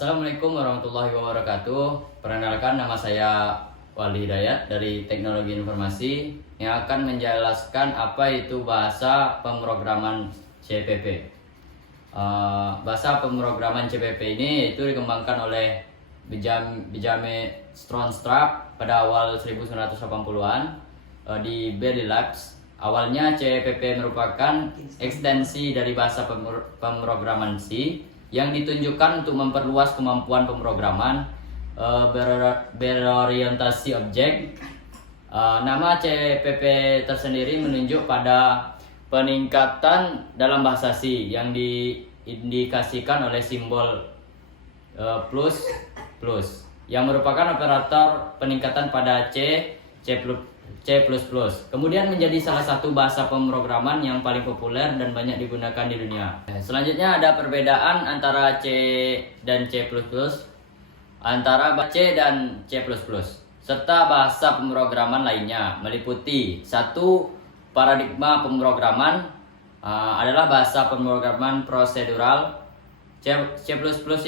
Assalamualaikum warahmatullahi wabarakatuh. Perkenalkan, nama saya Wali Hidayat dari Teknologi Informasi yang akan menjelaskan apa itu bahasa pemrograman CPP. Bahasa pemrograman CPP ini itu dikembangkan oleh Benjamin Stronstrap pada awal 1980-an di Berkeley Labs. Awalnya CPP merupakan ekstensi dari bahasa pemrograman C yang ditunjukkan untuk memperluas kemampuan pemrograman berorientasi objek. Nama CPP tersendiri menunjuk pada peningkatan dalam bahasa C yang diindikasikan oleh simbol plus yang merupakan operator peningkatan pada C++. Kemudian menjadi salah satu bahasa pemrograman yang paling populer dan banyak digunakan di dunia. Selanjutnya ada perbedaan antara C dan C++, antara C dan C++, serta bahasa pemrograman lainnya meliputi satu, paradigma pemrograman adalah bahasa pemrograman prosedural. C++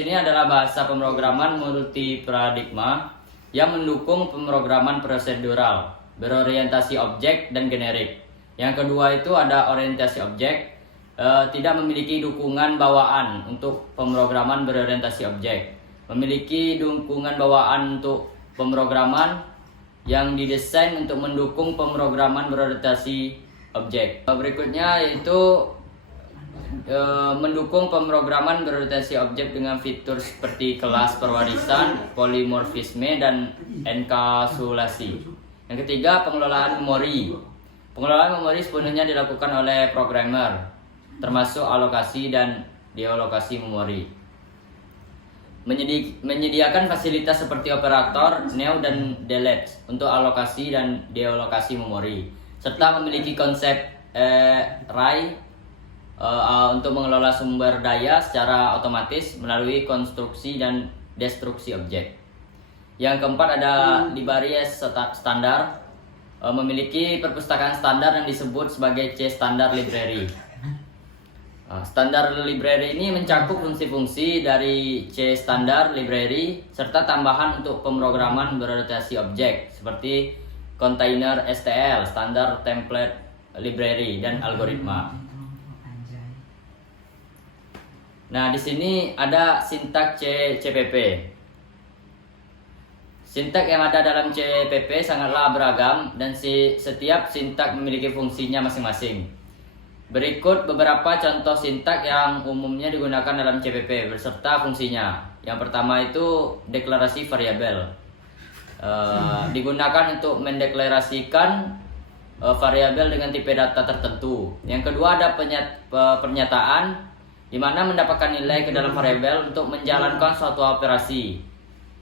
ini adalah bahasa pemrograman multi paradigma yang mendukung pemrograman prosedural, berorientasi objek dan generik. Yang kedua itu ada orientasi objek, tidak memiliki dukungan bawaan untuk pemrograman berorientasi objek, memiliki dukungan bawaan untuk pemrograman yang didesain untuk mendukung pemrograman berorientasi objek. Berikutnya yaitu mendukung pemrograman berorientasi objek dengan fitur seperti kelas perwarisan, polimorfisme, dan enkapsulasi. Yang ketiga, pengelolaan memori. Pengelolaan memori sepenuhnya dilakukan oleh programmer, termasuk alokasi dan dealokasi memori. Menyediakan fasilitas seperti operator neo dan delete untuk alokasi dan dealokasi memori, serta memiliki konsep array untuk mengelola sumber daya secara otomatis melalui konstruksi dan destruksi objek. Yang keempat ada libraries standar, memiliki perpustakaan standar yang disebut sebagai C standard library. Standar library ini mencakup fungsi-fungsi dari C standard library serta tambahan untuk pemrograman berorientasi objek seperti container STL, standar template library, dan algoritma. Nah, di sini ada sintak CPP. Sintak yang ada dalam CPP sangatlah beragam dan setiap sintak memiliki fungsinya masing-masing. Berikut beberapa contoh sintak yang umumnya digunakan dalam CPP beserta fungsinya. Yang pertama itu deklarasi variabel. Digunakan untuk mendeklarasikan variabel dengan tipe data tertentu. Yang kedua ada pernyataan di mana mendapatkan nilai ke dalam variabel untuk menjalankan suatu operasi.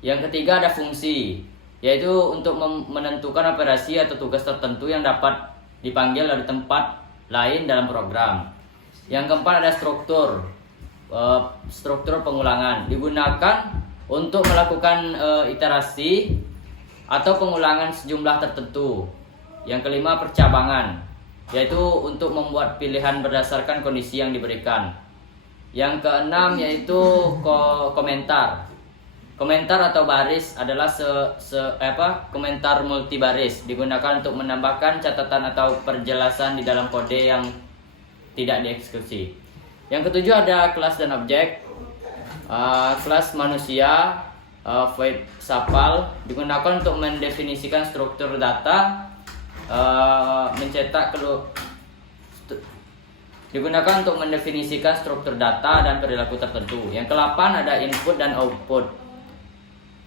Yang ketiga ada fungsi, yaitu untuk menentukan operasi atau tugas tertentu yang dapat dipanggil dari tempat lain dalam program. Yang keempat ada struktur pengulangan, digunakan untuk melakukan iterasi atau pengulangan sejumlah tertentu. Yang kelima percabangan, yaitu untuk membuat pilihan berdasarkan kondisi yang diberikan. Yang keenam yaitu komentar. Komentar atau baris adalah komentar multibaris, digunakan untuk menambahkan catatan atau perjelasan di dalam kode yang tidak dieksekusi. Yang ketujuh ada kelas dan objek. Kelas manusia, void sapal, digunakan untuk mendefinisikan struktur data, digunakan untuk mendefinisikan struktur data dan perilaku tertentu. Yang ke-8 ada input dan output.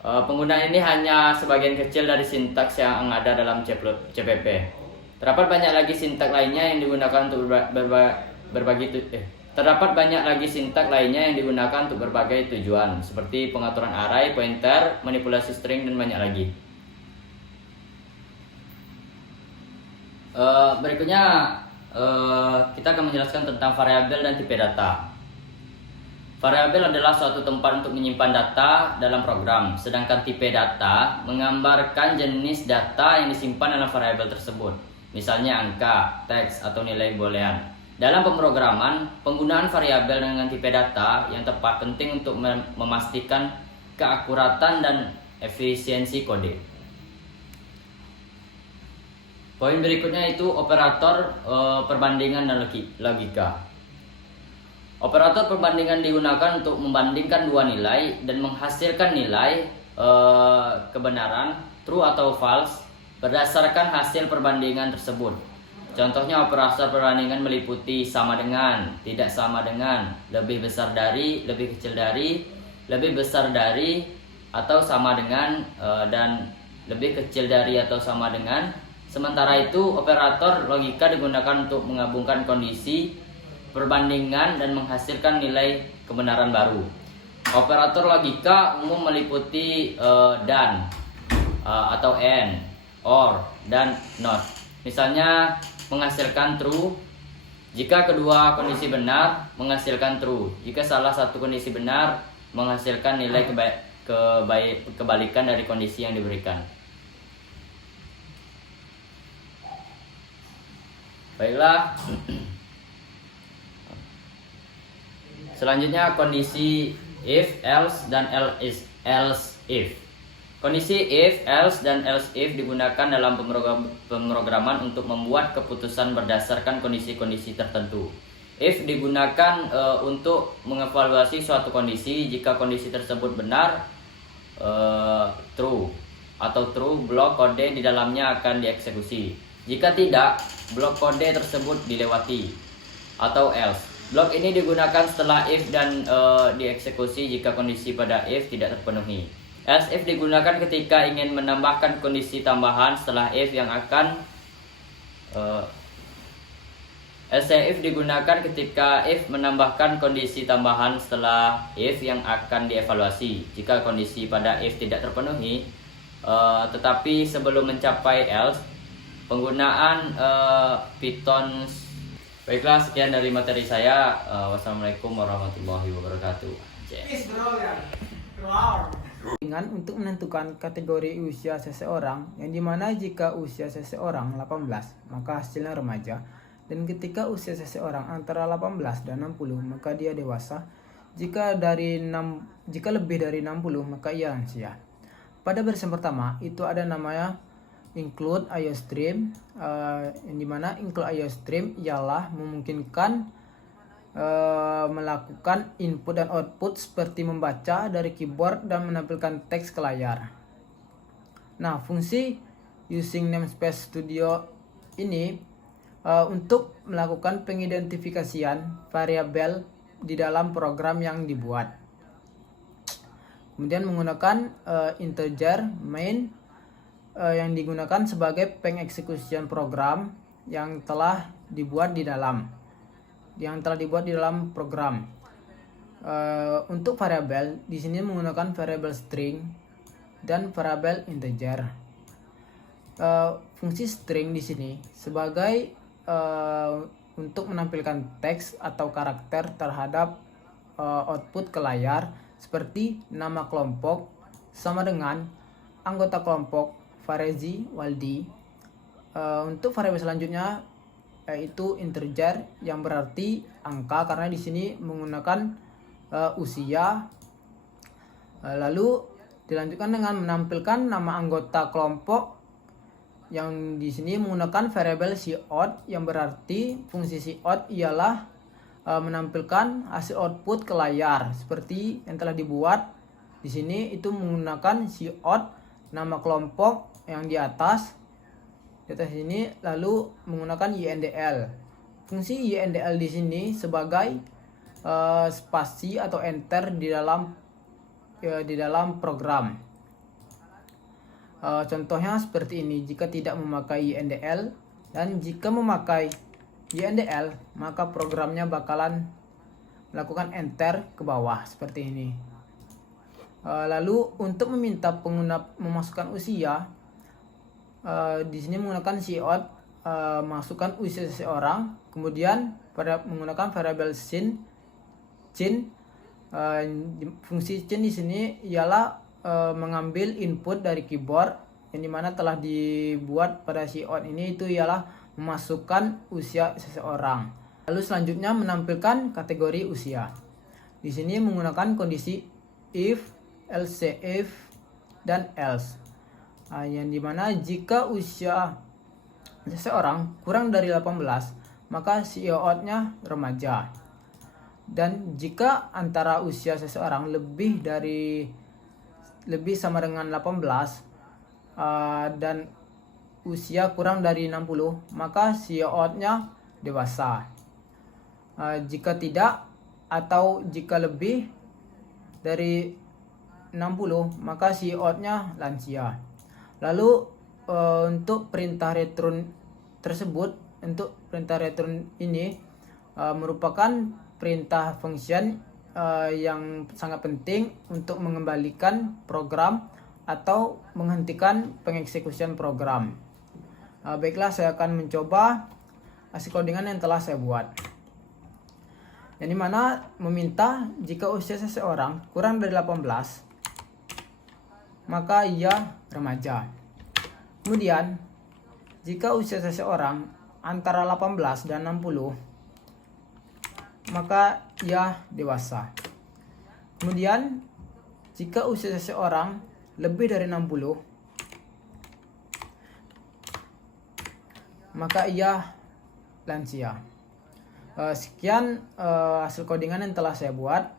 Penggunaan ini hanya sebagian kecil dari sintaks yang ada dalam CPP. Terdapat banyak lagi sintaks lainnya yang digunakan untuk berbagai tujuan, seperti pengaturan array, pointer, manipulasi string, dan banyak lagi. Berikutnya kita akan menjelaskan tentang variabel dan tipe data. Variabel adalah suatu tempat untuk menyimpan data dalam program, sedangkan tipe data menggambarkan jenis data yang disimpan dalam variabel tersebut, misalnya angka, teks, atau nilai boolean. Dalam pemrograman, penggunaan variabel dengan tipe data yang tepat penting untuk memastikan keakuratan dan efisiensi kode. Poin berikutnya itu operator perbandingan dan logika. Operator perbandingan digunakan untuk membandingkan dua nilai dan menghasilkan nilai kebenaran true atau false berdasarkan hasil perbandingan tersebut. Contohnya operator perbandingan meliputi sama dengan, tidak sama dengan, lebih besar dari, lebih kecil dari, lebih besar dari, atau sama dengan, dan lebih kecil dari atau sama dengan. Sementara itu, operator logika digunakan untuk menggabungkan kondisi perbandingan dan menghasilkan nilai kebenaran baru. Operator logika umum meliputi dan, atau and, or, dan not. Misalnya, menghasilkan true jika kedua kondisi benar, menghasilkan true jika salah satu kondisi benar, menghasilkan nilai kebalikan dari kondisi yang diberikan. Baiklah. Selanjutnya kondisi if, else, dan else if. Kondisi if, else, dan else if digunakan dalam pemrograman untuk membuat keputusan berdasarkan kondisi-kondisi tertentu. If digunakan untuk mengevaluasi suatu kondisi. Jika kondisi tersebut benar, true atau true, blok kode di dalamnya akan dieksekusi. Jika tidak, blok kode tersebut dilewati, atau else. Blok ini digunakan setelah if dan dieksekusi jika kondisi pada if tidak terpenuhi. Else if digunakan ketika ingin menambahkan kondisi tambahan setelah if yang akan else if digunakan ketika if menambahkan kondisi tambahan setelah if yang akan dievaluasi. Jika kondisi pada if tidak terpenuhi, tetapi sebelum mencapai else, penggunaan Python. Baiklah, sekian dari materi saya. Wassalamualaikum warahmatullahi wabarakatuh. Dengan untuk menentukan kategori usia seseorang, yang dimana jika usia seseorang 18 maka hasilnya remaja, dan ketika usia seseorang antara 18 dan 60 maka dia dewasa. Jika lebih dari 60 maka ia lansia. Pada baris pertama itu ada namanya include IOStream, yang dimana include IOStream ialah memungkinkan melakukan input dan output seperti membaca dari keyboard dan menampilkan teks ke layar. Nah, fungsi using namespace studio ini untuk melakukan pengidentifikasian variabel di dalam program yang dibuat. Kemudian menggunakan integer main yang digunakan sebagai pengeksekusian program yang telah dibuat di dalam program. Untuk variabel di sini menggunakan variabel string dan variabel integer. Fungsi string di sini sebagai untuk menampilkan teks atau karakter terhadap output ke layar, seperti nama kelompok sama dengan anggota kelompok Farezi Waldi. Untuk variabel selanjutnya yaitu integer yang berarti angka, karena di sini menggunakan usia. Lalu dilanjutkan dengan menampilkan nama anggota kelompok yang di sini menggunakan variabel cout, yang berarti fungsi cout ialah menampilkan hasil output ke layar seperti yang telah dibuat di sini. Itu menggunakan cout nama kelompok yang di atas ini, lalu menggunakan INDL. Fungsi INDL di sini sebagai spasi atau enter di dalam program. Contohnya seperti ini jika tidak memakai INDL, dan jika memakai INDL maka programnya bakalan melakukan enter ke bawah seperti ini. Lalu untuk meminta pengguna memasukkan usia, di sini menggunakan cout, masukkan usia seseorang, kemudian menggunakan variabel cin. Fungsi cin di sini ialah mengambil input dari keyboard yang dimana telah dibuat pada cout ini, itu ialah memasukkan usia seseorang. Lalu selanjutnya menampilkan kategori usia. Di sini menggunakan kondisi if, else if, dan else. Yang dimana jika usia seseorang kurang dari 18, maka si outnya remaja. Dan jika antara usia seseorang lebih sama dengan 18 dan usia kurang dari 60, maka si outnya dewasa. Jika tidak atau jika lebih dari 60, maka si outnya lansia. Lalu untuk perintah return tersebut, untuk perintah return ini merupakan perintah function yang sangat penting untuk mengembalikan program atau menghentikan pengeksekusian program. Baiklah, saya akan mencoba hasil codingan yang telah saya buat. Yang dimana meminta jika usia seseorang kurang dari 18, maka ia remaja. Kemudian, jika usia seseorang antara 18 dan 60, maka ia dewasa. Kemudian, jika usia seseorang lebih dari 60, maka ia lansia. Sekian hasil codingan yang telah saya buat.